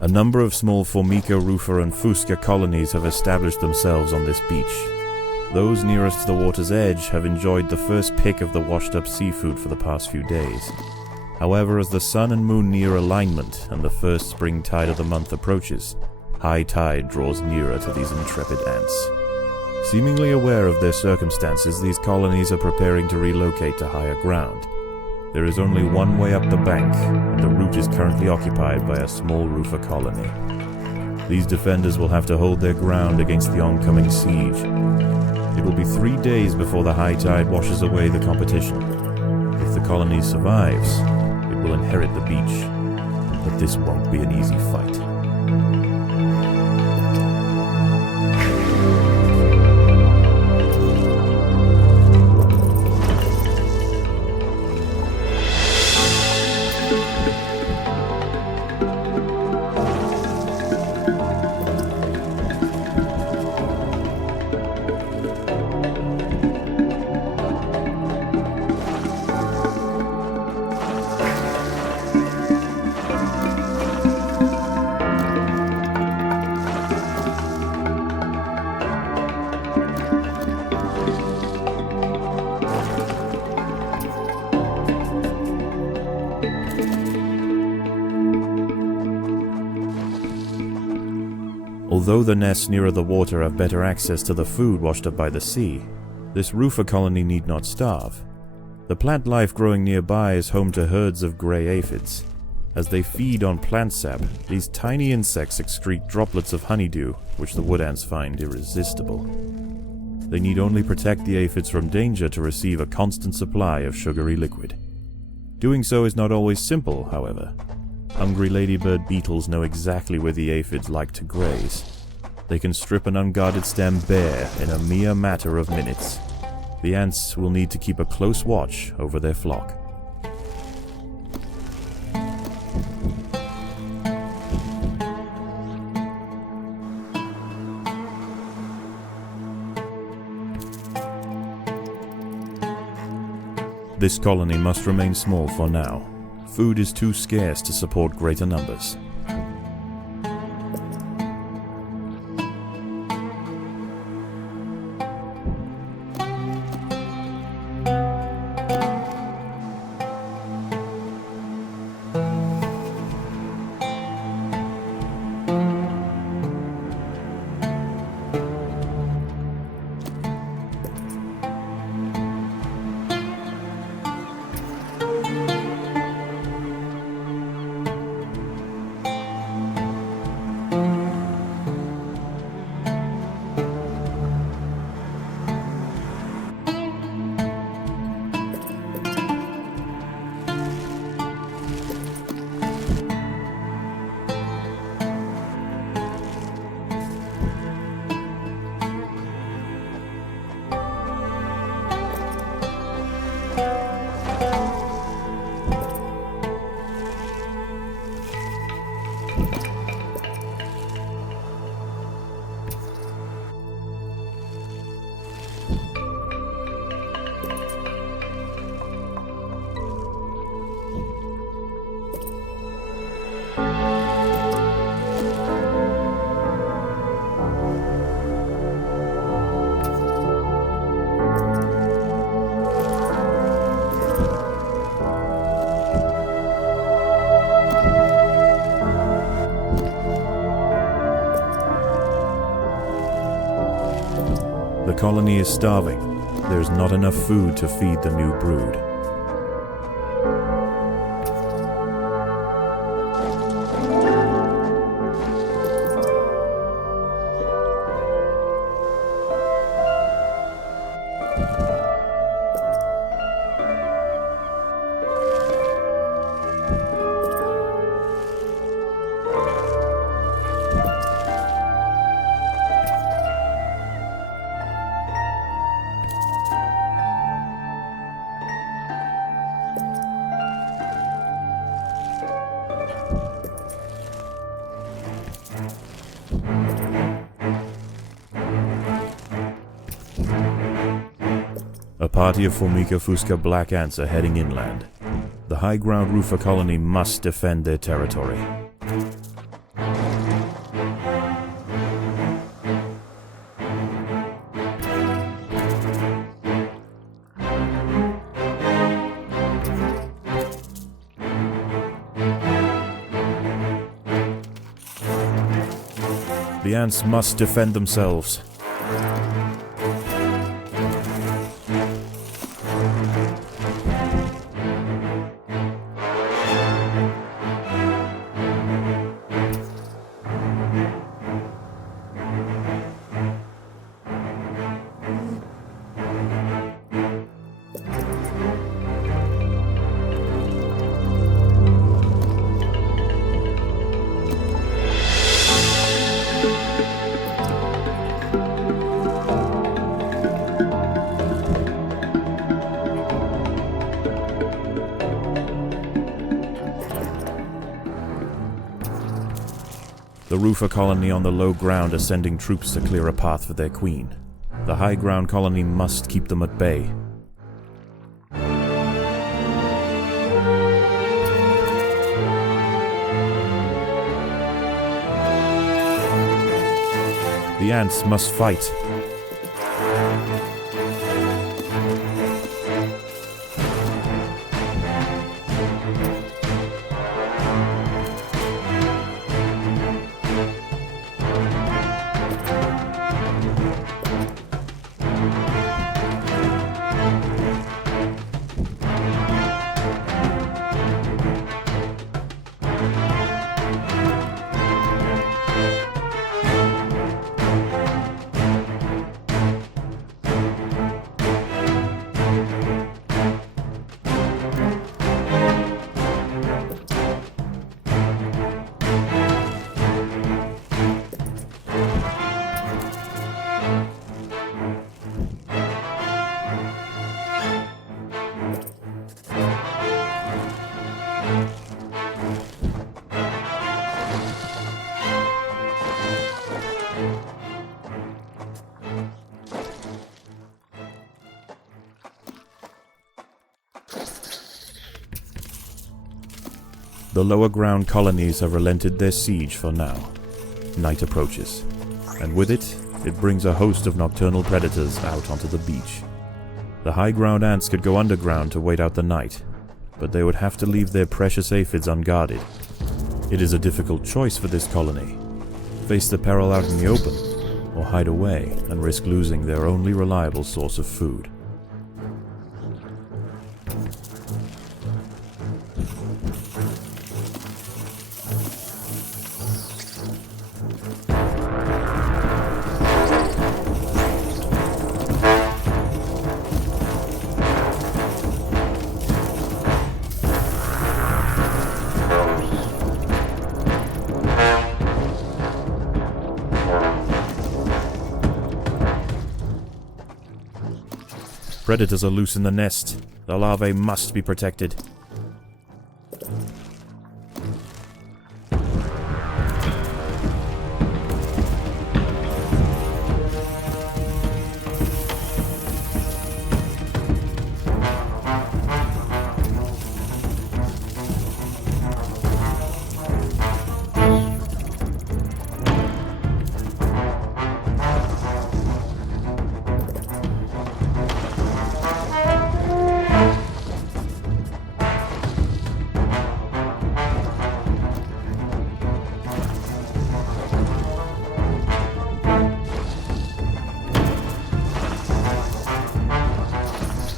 A number of small Formica, Rufa, and Fusca colonies have established themselves on this beach. Those nearest to the water's edge have enjoyed the first pick of the washed-up seafood for the past few days. However, as the sun and moon near alignment and the first spring tide of the month approaches, high tide draws nearer to these intrepid ants. Seemingly aware of their circumstances, these colonies are preparing to relocate to higher ground. There is only one way up the bank, and the route is currently occupied by a small Rufa colony. These defenders will have to hold their ground against the oncoming siege. It will be 3 days before the high tide washes away the competition. If the colony survives, it will inherit the beach, but this won't be an easy fight. Although the nests nearer the water have better access to the food washed up by the sea, this Rufa colony need not starve. The plant life growing nearby is home to herds of grey aphids. As they feed on plant sap, these tiny insects excrete droplets of honeydew, which the wood ants find irresistible. They need only protect the aphids from danger to receive a constant supply of sugary liquid. Doing so is not always simple, however. Hungry ladybird beetles know exactly where the aphids like to graze. They can strip an unguarded stem bare in a mere matter of minutes. The ants will need to keep a close watch over their flock. This colony must remain small for now. Food is too scarce to support greater numbers. The colony is starving. There is not enough food to feed the new brood. A party of Formica Fusca black ants are heading inland. The high ground Rufa colony must defend their territory. The ants must defend themselves. The Rufa colony on the low ground are sending troops to clear a path for their queen. The high ground colony must keep them at bay. The ants must fight. The lower ground colonies have relented their siege for now. Night approaches, and with it, it brings a host of nocturnal predators out onto the beach. The high ground ants could go underground to wait out the night, but they would have to leave their precious aphids unguarded. It is a difficult choice for this colony. Face the peril out in the open, or hide away and risk losing their only reliable source of food. Predators are loose in the nest. The larvae must be protected.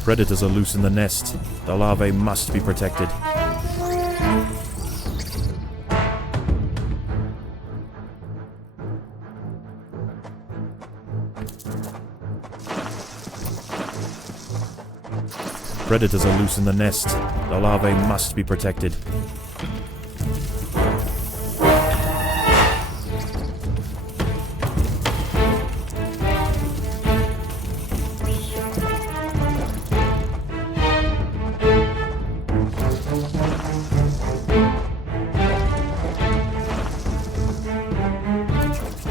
Predators are loose in the nest. The larvae must be protected. Predators are loose in the nest. The larvae must be protected.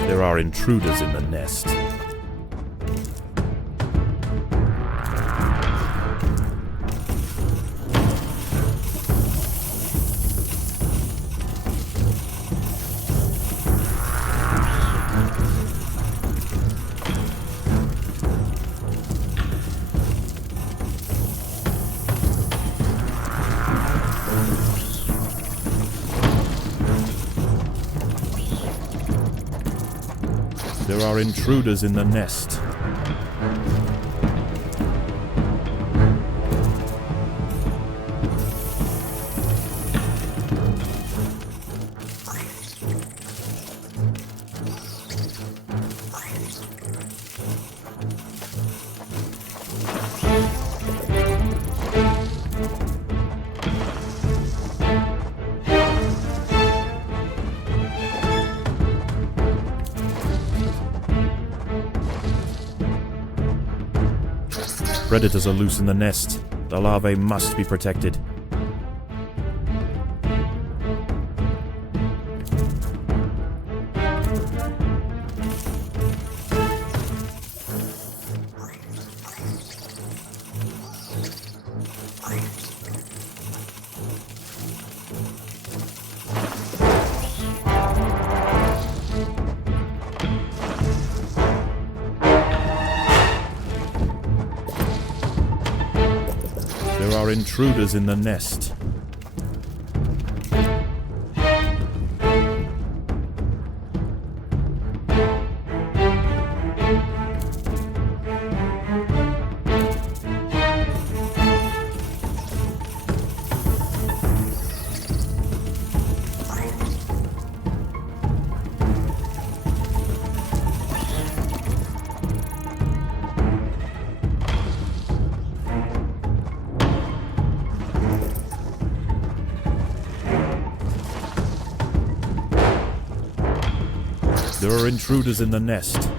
There are intruders in the nest. There are intruders in the nest. Predators are loose in the nest. The larvae must be protected. There are intruders in the nest. There are intruders in the nest.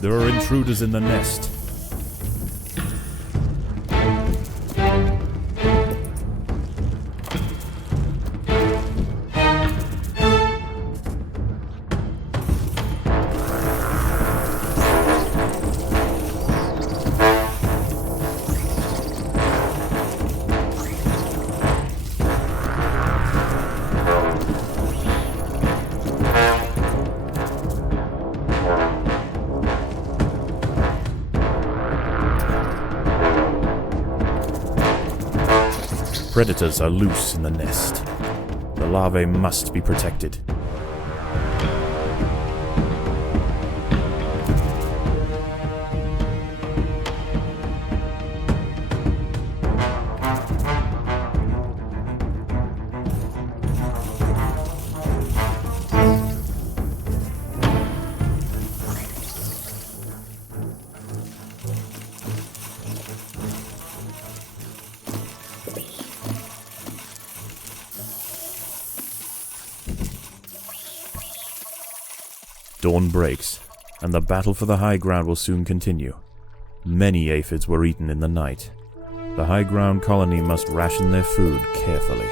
There are intruders in the nest. Predators are loose in the nest. The larvae must be protected. Dawn breaks, and the battle for the high ground will soon continue. Many aphids were eaten in the night. The high ground colony must ration their food carefully.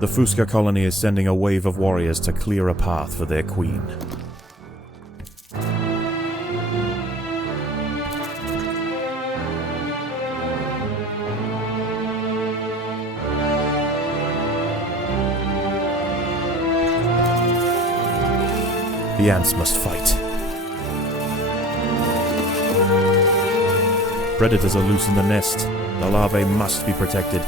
The Fusca colony is sending a wave of warriors to clear a path for their queen. The ants must fight. Predators are loose in the nest. The larvae must be protected.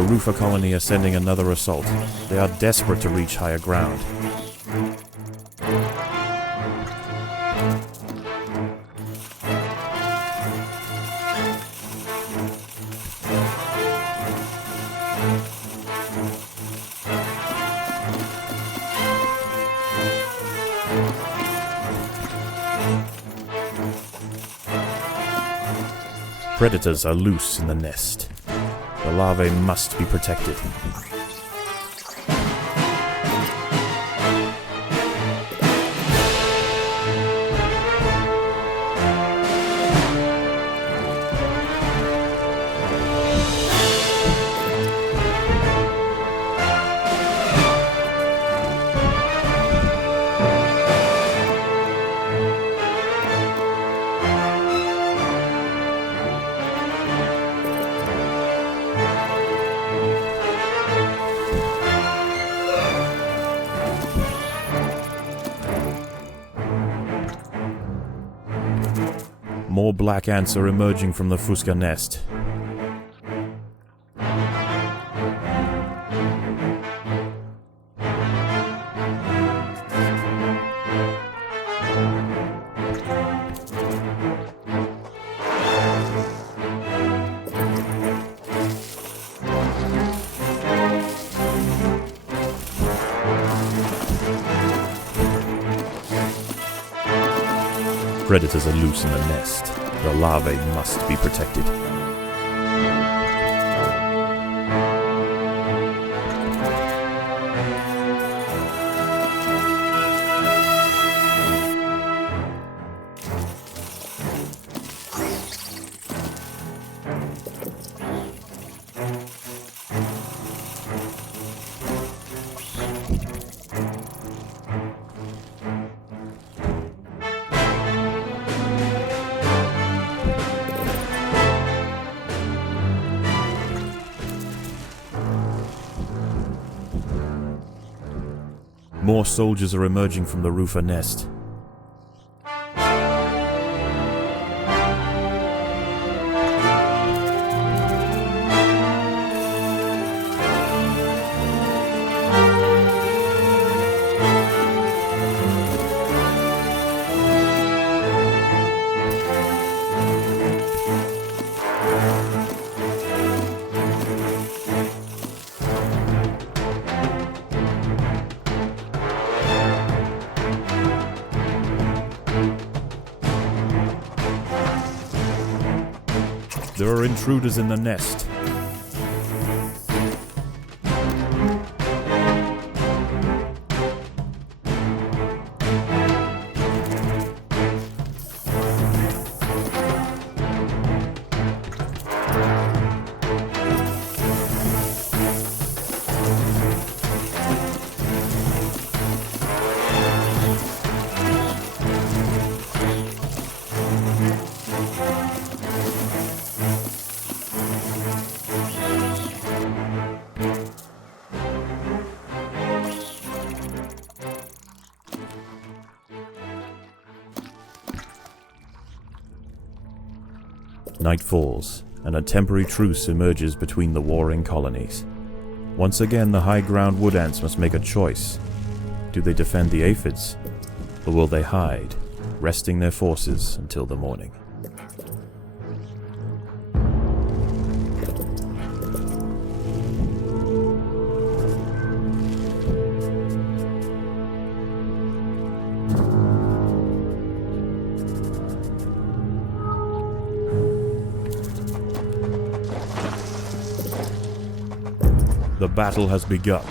The Rufa colony are sending another assault. They are desperate to reach higher ground. Predators are loose in the nest. The larvae must be protected. More black ants are emerging from the Fusca nest. Predators are loose in the nest. The larvae must be protected. More soldiers are emerging from the Rufa nest. There are intruders in the nest. Night falls, and a temporary truce emerges between the warring colonies. Once again, the high ground wood ants must make a choice. Do they defend the aphids, or will they hide, resting their forces until the morning? The battle has begun.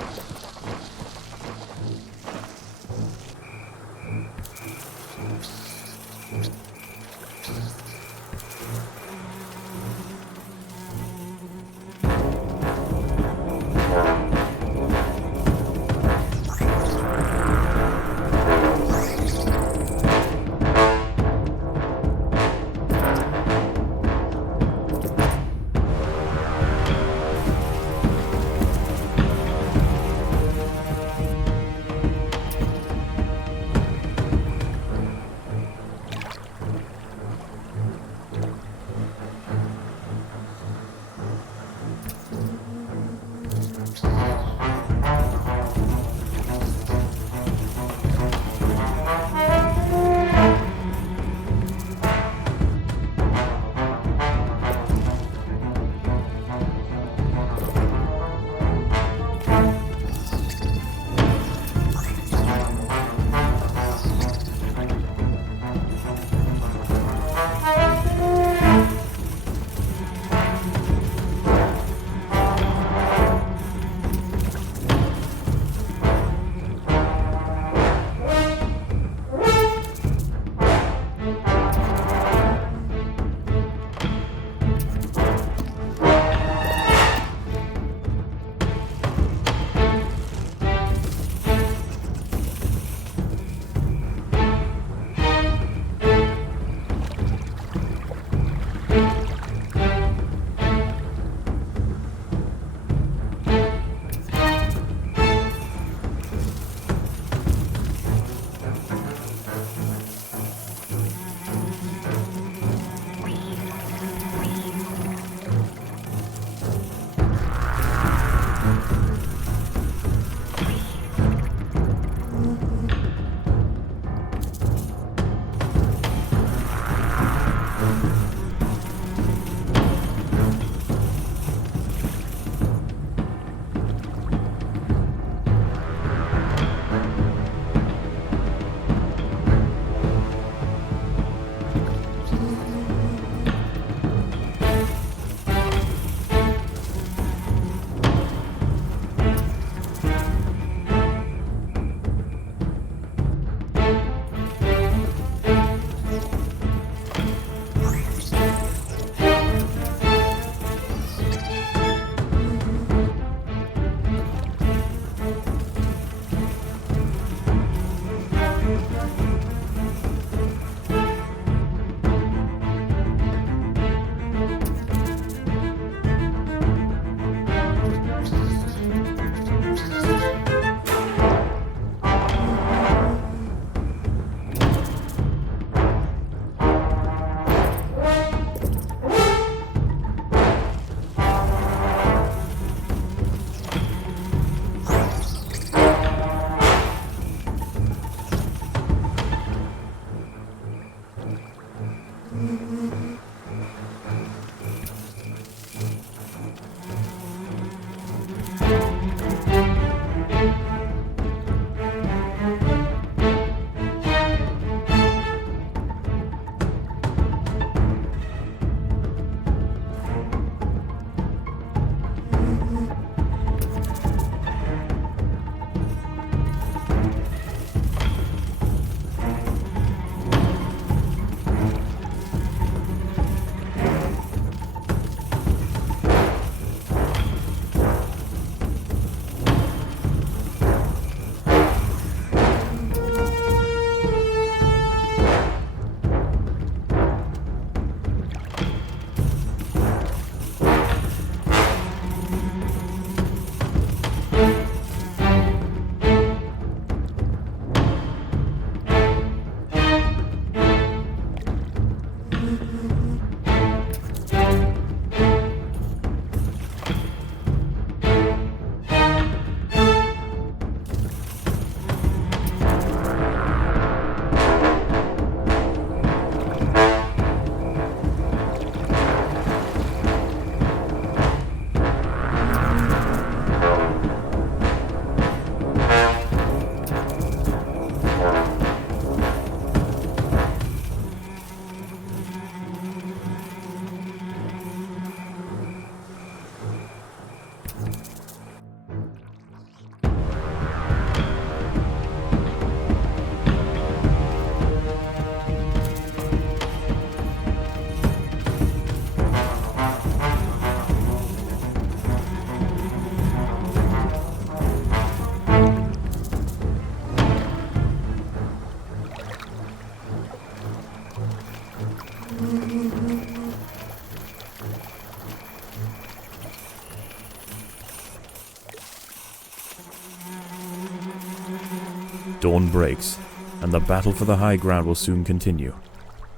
Dawn breaks, and the battle for the high ground will soon continue.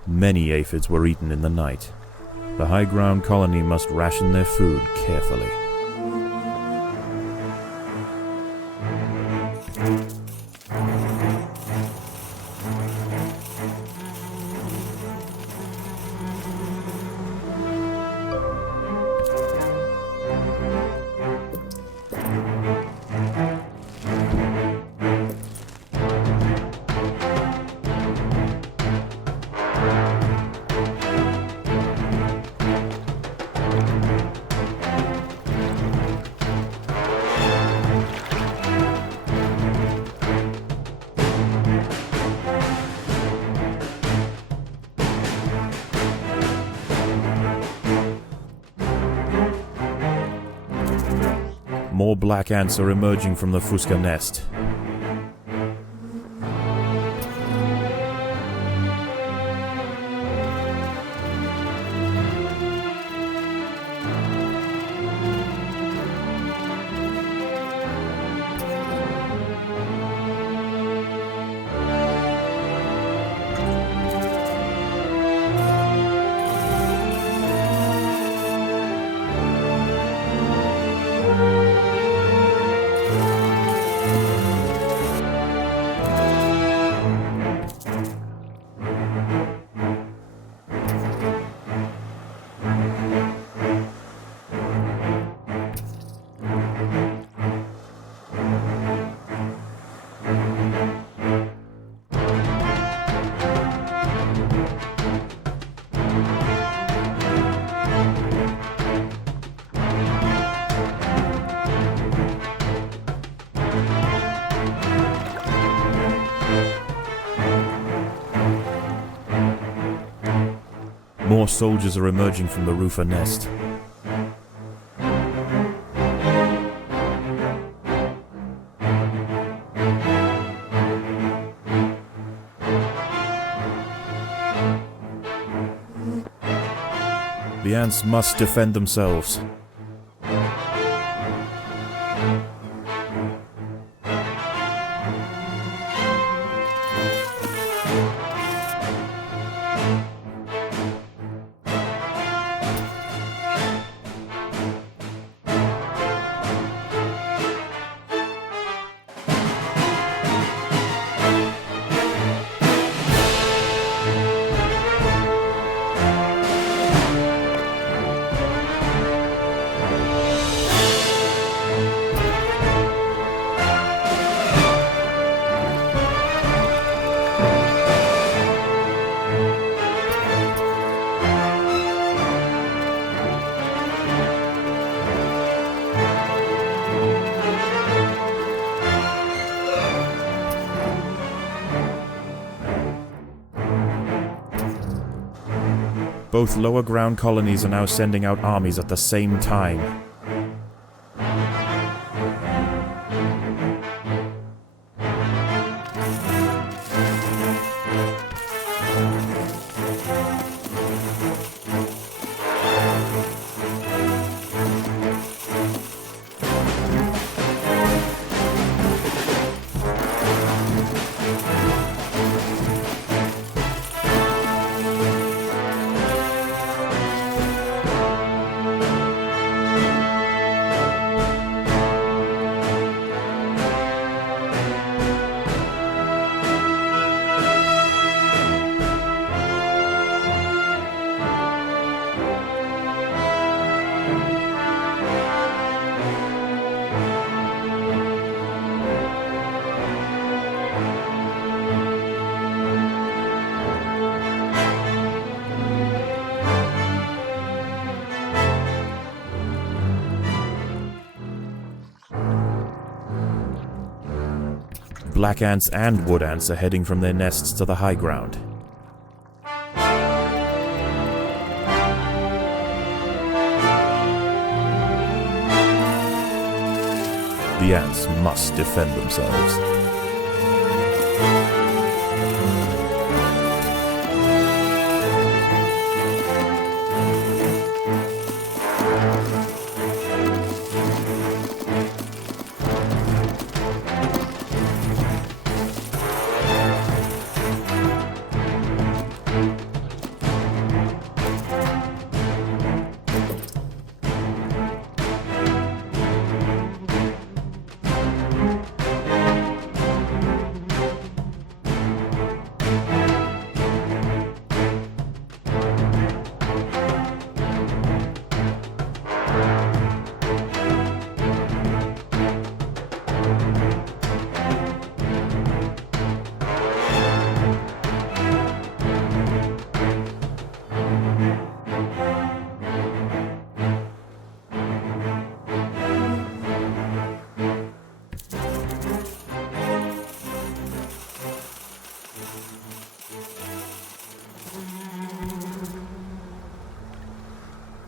Many aphids were eaten in the night. The high ground colony must ration their food carefully. More black ants are emerging from the Fusca nest. More soldiers are emerging from the Rufa nest. The ants must defend themselves. Both lower ground colonies are now sending out armies at the same time. black ants and wood ants are heading from their nests to the high ground. The ants must defend themselves.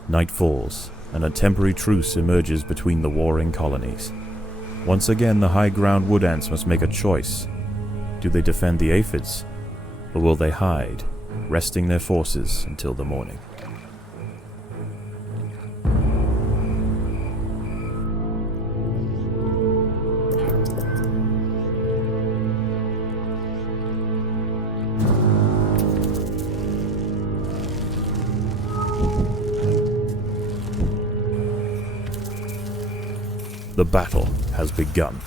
Night falls, and a temporary truce emerges between the warring colonies. Once again, the high ground wood ants must make a choice. Do they defend the aphids, or will they hide, resting their forces until the morning? The battle has begun.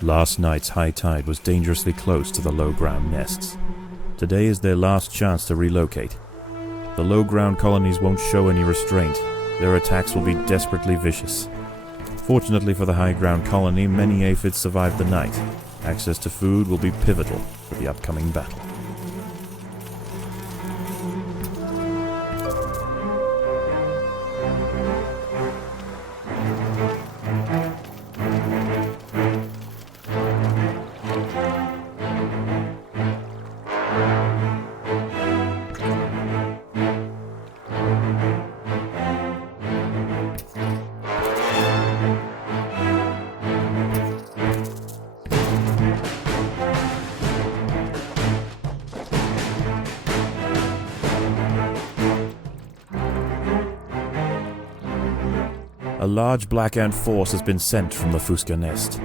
Last night's high tide was dangerously close to the low-ground nests. Today is their last chance to relocate. The low-ground colonies won't show any restraint. Their attacks will be desperately vicious. Fortunately for the high-ground colony, many aphids survived the night. Access to food will be pivotal for the upcoming battle. A large black ant force has been sent from the Fusca nest.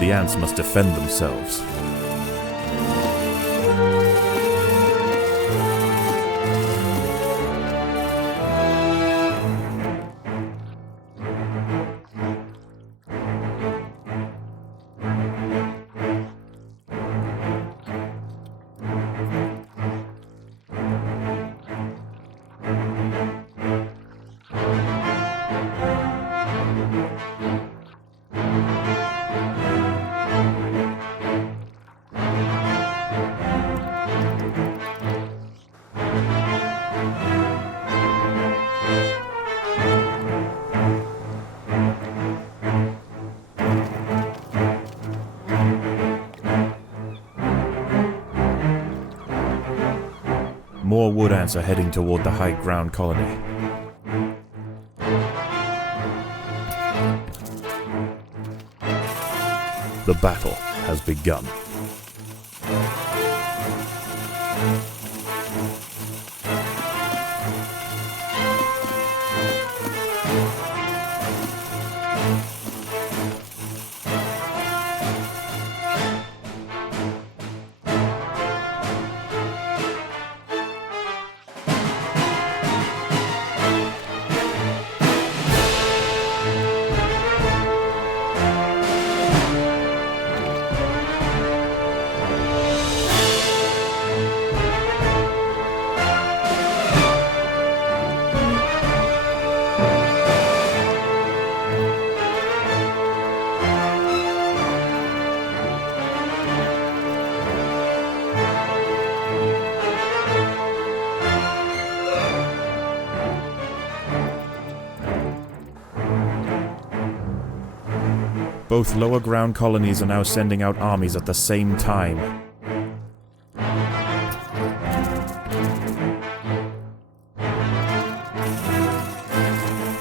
The ants must defend themselves. More wood ants are heading toward the high ground colony. The battle has begun. Both lower ground colonies are now sending out armies at the same time.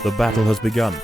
The battle has begun.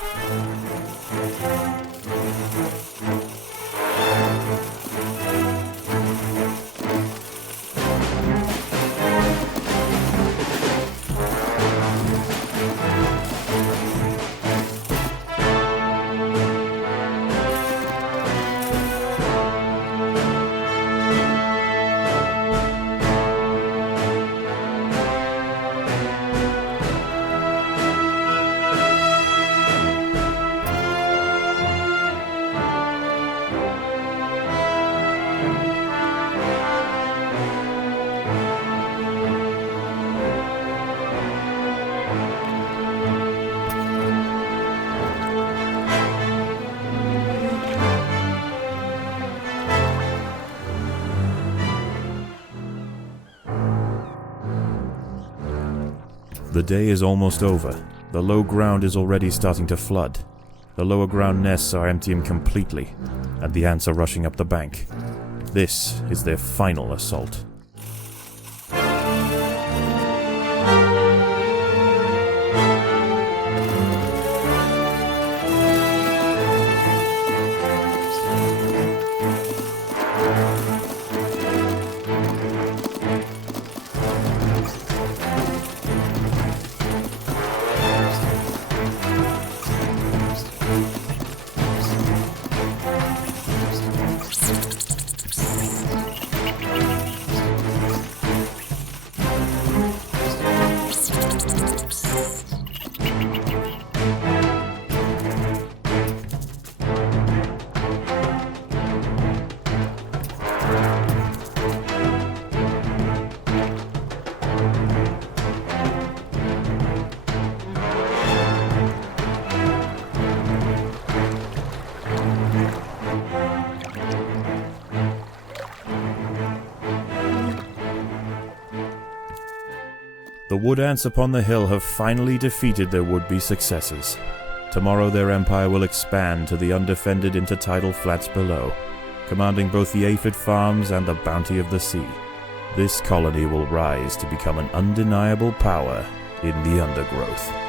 The day is almost over. The low ground is already starting to flood. The lower ground nests are emptying completely, and the ants are rushing up the bank. This is their final assault. The wood ants upon the hill have finally defeated their would-be successors. Tomorrow their empire will expand to the undefended intertidal flats below, commanding both the aphid farms and the bounty of the sea. This colony will rise to become an undeniable power in the Undergrowth.